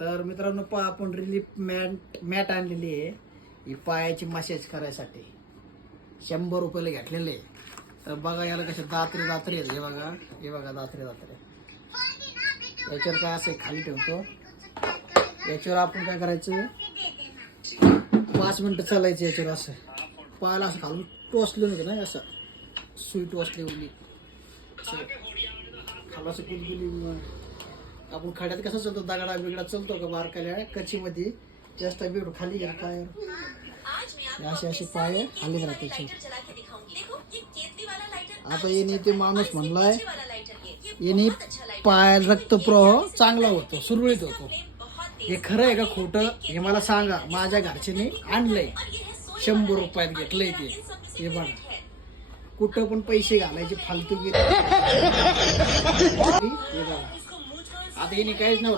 तर मित्रांनो पहा आपण रिलीफ मॅट आणलेली आहे ही पायाची मसाज करायसाठी 100 रुपयाला घेतलेले आहे. तर बघा याला कसे दात्रे आहेत. हे बघा दात्रे याच्यावर काय असं खाली ठेवतो. याच्यावर आपण काय करायचं 5 मिनिटं चालायचं याच्यावर असं पायाला असं खालून टोचलं नव्हतं ना असं सुई टोचली उली खाला असं गुलगुली. आपण खड्यात कसं चालतो दगडा बिगडा चालतो का बारकाल्या कच्चीमध्ये जास्त बिघड खाली गेला पाय असे पाय खाली राहते. आता येणे ते माणूस म्हणलाय याने पाय रक्तप्रवाह चांगला होतो सुरळीत होतो. हे खरं आहे का खोटं हे मला सांगा. माझ्या घरच्याने आणलंय 100 रुपयात घेतलंय ते. हे बघा कुठं पण पैसे घालायचे फालतू गेले. हे बघा आता येणे काहीच नाही